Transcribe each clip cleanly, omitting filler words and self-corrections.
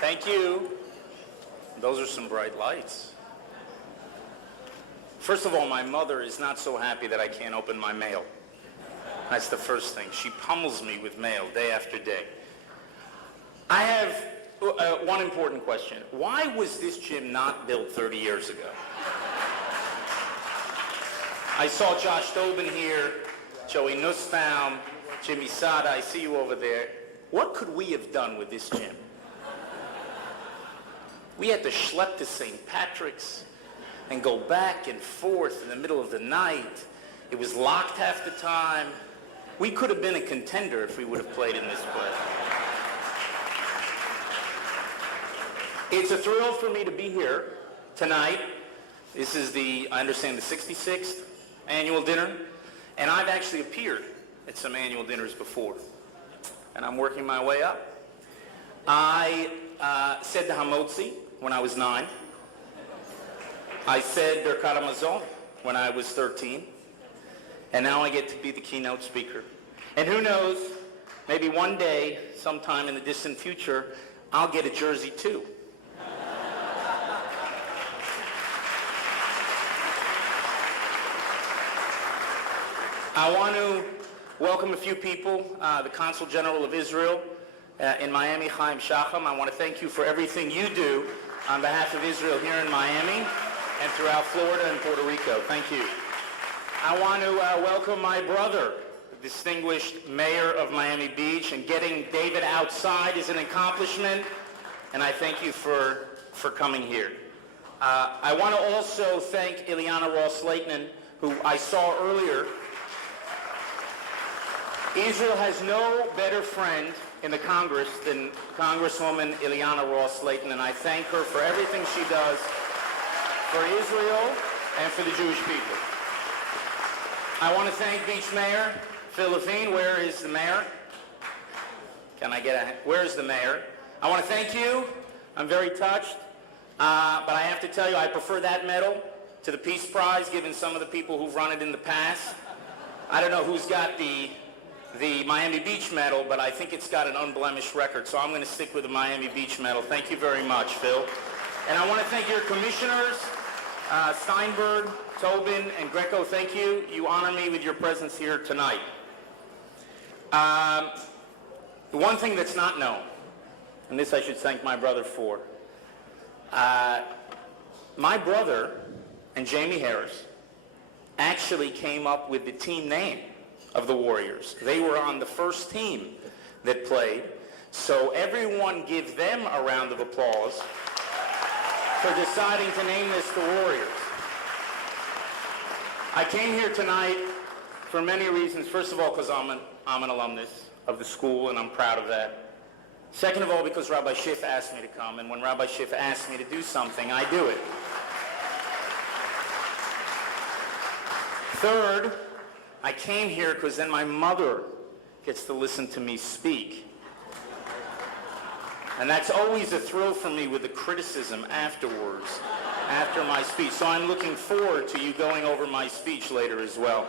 Thank you. Those are some bright lights. First of all, my mother is not so happy that I can't open my mail. That's the first thing. She pummels me with mail day after day. I have one important question. Why was this gym not built 30 years ago? I saw Josh Tobin here, Joey Nussbaum, Jimmy Sada, I see you over there. What could we have done with this gym? We had to schlep to St. Patrick's and go back and forth in the middle of the night. It was locked half the time. We could have been a contender if we would have played in this place. It's a thrill for me to be here tonight. This is I understand, the 66th annual dinner, and I've actually appeared at some annual dinners before, and I'm working my way up. I said the Hamotzi when I was 9. I said Birkat Hamazon when I was 13, and now I get to be the keynote speaker. And who knows, maybe one day, sometime in the distant future, I'll get a jersey too. I want to welcome a few people, the Consul General of Israel in Miami, Chaim Shacham. I want to thank you for everything you do on behalf of Israel here in Miami and throughout Florida and Puerto Rico. Thank you. I want to welcome my brother, the distinguished mayor of Miami Beach, and getting David outside is an accomplishment, and I thank you for coming here. I want to also thank Ileana Ross-Leitman, who I saw earlier. Israel has no better friend in the Congress than Congresswoman Ileana Ross-Leitman, and I thank her for everything she does for Israel and for the Jewish people. I want to thank Beach Mayor Phil Levine. Where is the mayor? Where is the mayor? I want to thank you. I'm very touched. But I have to tell you, I prefer that medal to the Peace Prize, given some of the people who've run it in the past. I don't know who's got the Miami Beach medal, but I think it's got an unblemished record, so I'm going to stick with the Miami Beach medal. Thank you very much, Phil. And I want to thank your commissioners, Steinberg, Tobin, and Greco. Thank you. You honor me with your presence here tonight. The one thing that's not known, and this I should thank my brother for, my brother and Jamie Harris actually came up with the team name of the Warriors. They were on the first team that played, so everyone give them a round of applause for deciding to name this the Warriors. I came here tonight for many reasons. First of all, because I'm an alumnus of the school, and I'm proud of that. Second of all, because Rabbi Schiff asked me to come, and when Rabbi Schiff asks me to do something, I do it. Third, I came here because then my mother gets to listen to me speak. And that's always a thrill for me with the criticism afterwards, after my speech. So I'm looking forward to you going over my speech later as well.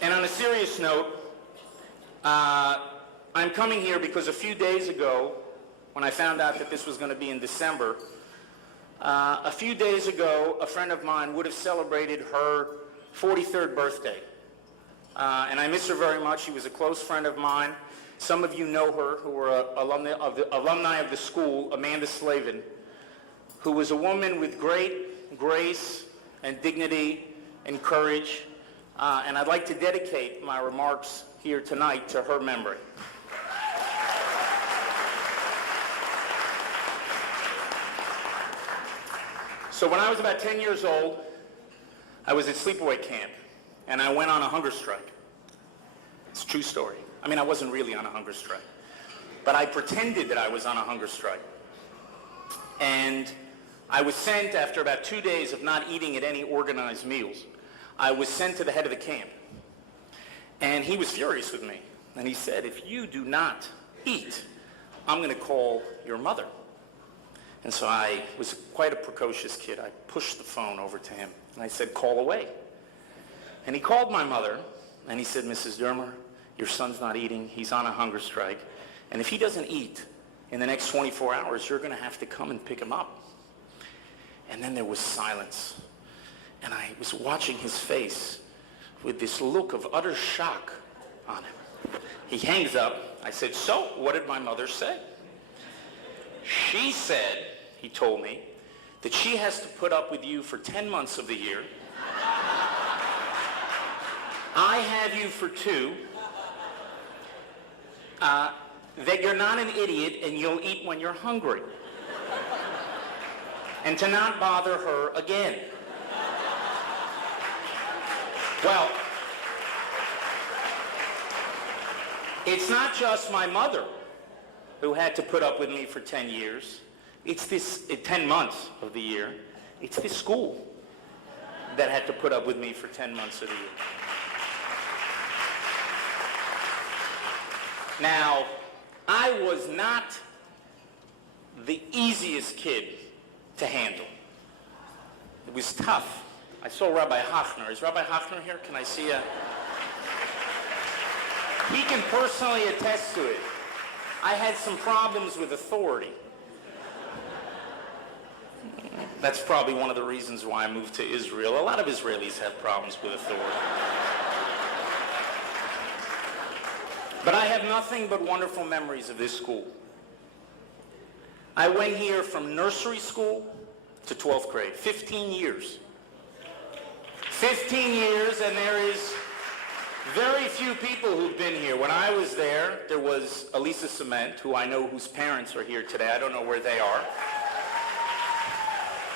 And on a serious note, I'm coming here because a few days ago, when I found out that this was going to be in December, a few days ago, a friend of mine would have celebrated her 43rd birthday. And I miss her very much. She was a close friend of mine. Some of you know her, who were alumni of the school, Amanda Slavin, who was a woman with great grace and dignity and courage. And I'd like to dedicate my remarks here tonight to her memory. So when I was about 10 years old, I was at sleepaway camp, and I went on a hunger strike. It's a true story. I mean, I wasn't really on a hunger strike, but I pretended that I was on a hunger strike. And I was sent, after about 2 days of not eating at any organized meals, I was sent to the head of the camp. And he was furious with me. And he said, if you do not eat, I'm going to call your mother. And so I was quite a precocious kid. I pushed the phone over to him, and I said, call away. And he called my mother, and he said, Mrs. Dermer, your son's not eating. He's on a hunger strike. And if he doesn't eat in the next 24 hours, you're going to have to come and pick him up. And then there was silence. And I was watching his face with this look of utter shock on him. He hangs up. I said, so, what did my mother say? She said, he told me, that she has to put up with you for 10 months of the year. I have you for 2. That you're not an idiot and you'll eat when you're hungry. And to not bother her again. Well, it's not just my mother who had to put up with me for 10 years. It's 10 months of the year. It's this school that had to put up with me for 10 months of the year. Now, I was not the easiest kid to handle. It was tough. I saw Rabbi Hochner. Is Rabbi Hochner here? Can I see a... He can personally attest to it. I had some problems with authority. That's probably one of the reasons why I moved to Israel. A lot of Israelis have problems with authority. But I have nothing but wonderful memories of this school. I went here from nursery school to 12th grade, 15 years. 15 years, and there is very few people who've been here. When I was there, there was Elisa Cement, who I know whose parents are here today. I don't know where they are.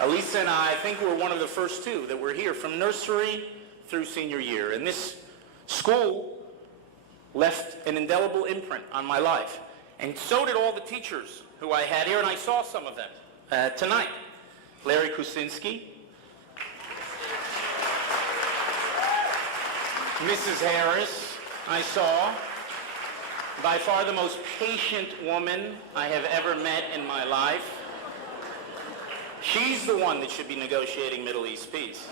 Elisa and I think were one of the first 2 that were here from nursery through senior year. And this school left an indelible imprint on my life. And so did all the teachers who I had here, and I saw some of them tonight. Larry Kusinski, Mrs. Harris, I saw. By far the most patient woman I have ever met in my life. She's the one that should be negotiating Middle East peace.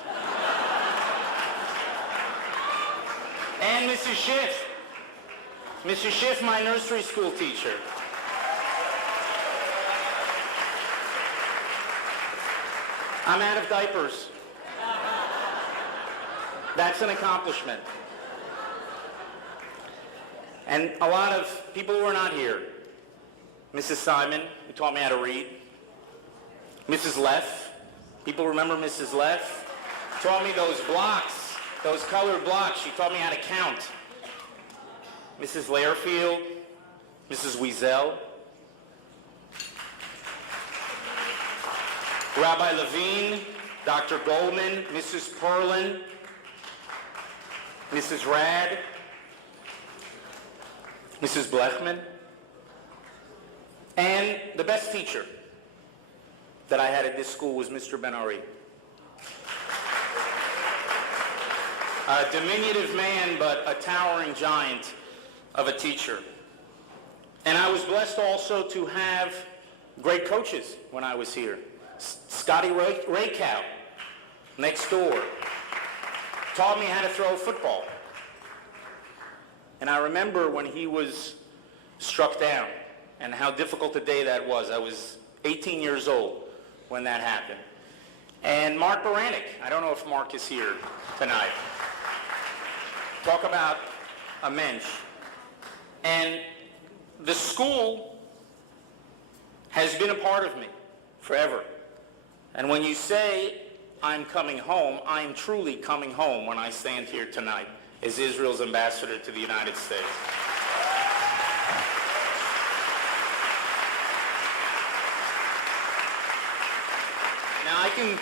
And Mrs. Schiff. Mrs. Schiff, my nursery school teacher. I'm out of diapers. That's an accomplishment. And a lot of people who are not here. Mrs. Simon, who taught me how to read. Mrs. Leff. People remember Mrs. Leff? Taught me those blocks, those colored blocks. She taught me how to count. Mrs. Lairfield. Mrs. Wiesel. Rabbi Levine, Dr. Goldman, Mrs. Perlin, Mrs. Rad, Mrs. Blechman, and the best teacher that I had at this school was Mr. Ben-Ari. A diminutive man, but a towering giant of a teacher. And I was blessed also to have great coaches when I was here. Scotty Raykow, next door, taught me how to throw a football. And I remember when he was struck down and how difficult a day that was. I was 18 years old when that happened. And Mark Baranek, I don't know if Mark is here tonight. Talk about a mensch. And the school has been a part of me forever. And when you say, I'm coming home, I'm truly coming home when I stand here tonight as Israel's ambassador to the United States. Now, I can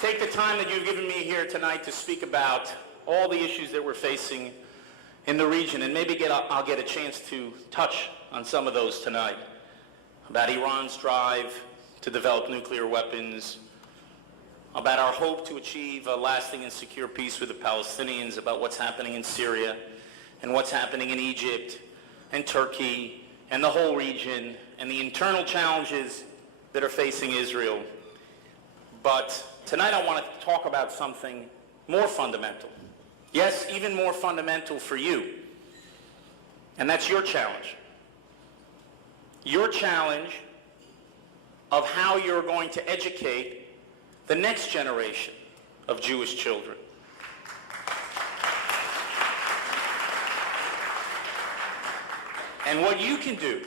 take the time that you've given me here tonight to speak about all the issues that we're facing in the region, and maybe I'll get a chance to touch on some of those tonight, about Iran's drive to develop nuclear weapons, about our hope to achieve a lasting and secure peace with the Palestinians, about what's happening in Syria and what's happening in Egypt and Turkey and the whole region and the internal challenges that are facing Israel. But tonight I want to talk about something more fundamental. Yes, even more fundamental for you. And that's your challenge. your challenge of how you're going to educate the next generation of Jewish children. And what you can do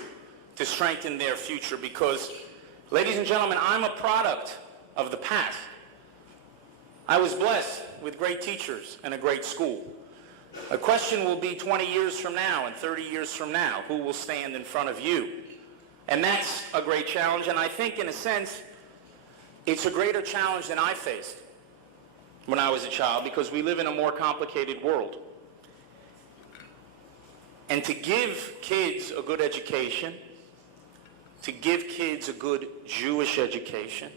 to strengthen their future, because, ladies and gentlemen, I'm a product of the past. I was blessed with great teachers and a great school. A question will be 20 years from now and 30 years from now, who will stand in front of you? And that's a great challenge, and I think, in a sense, it's a greater challenge than I faced when I was a child, because we live in a more complicated world. And to give kids a good education, to give kids a good Jewish education,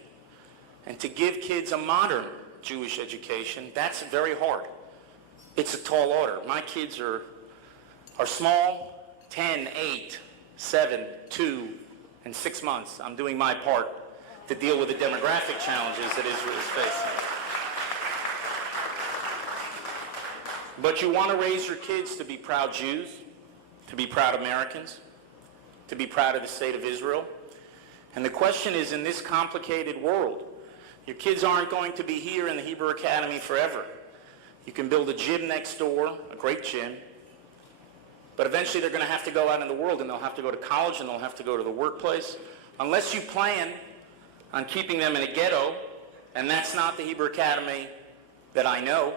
and to give kids a modern Jewish education, that's very hard. It's a tall order. My kids are small, 10, 8, 7, 2, and 6 months. I'm doing my part to deal with the demographic challenges that Israel is facing. But you want to raise your kids to be proud Jews, to be proud Americans, to be proud of the state of Israel. And the question is, in this complicated world, your kids aren't going to be here in the Hebrew Academy forever. You can build a gym next door, a great gym, but eventually they're going to have to go out in the world, and they'll have to go to college, and they'll have to go to the workplace. Unless you plan on keeping them in a ghetto, and that's not the Hebrew Academy that I know.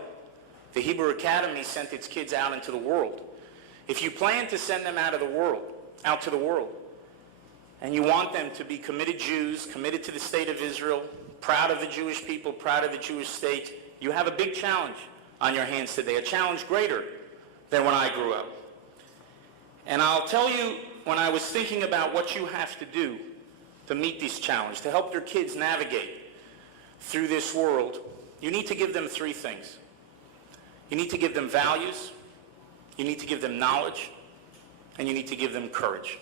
The Hebrew Academy sent its kids out into the world. If you plan to send them out to the world, and you want them to be committed Jews, committed to the state of Israel, proud of the Jewish people, proud of the Jewish state, you have a big challenge on your hands today, a challenge greater than when I grew up. And I'll tell you, when I was thinking about what you have to do to meet this challenge, to help your kids navigate through this world, you need to give them 3 things. You need to give them values, you need to give them knowledge, and you need to give them courage.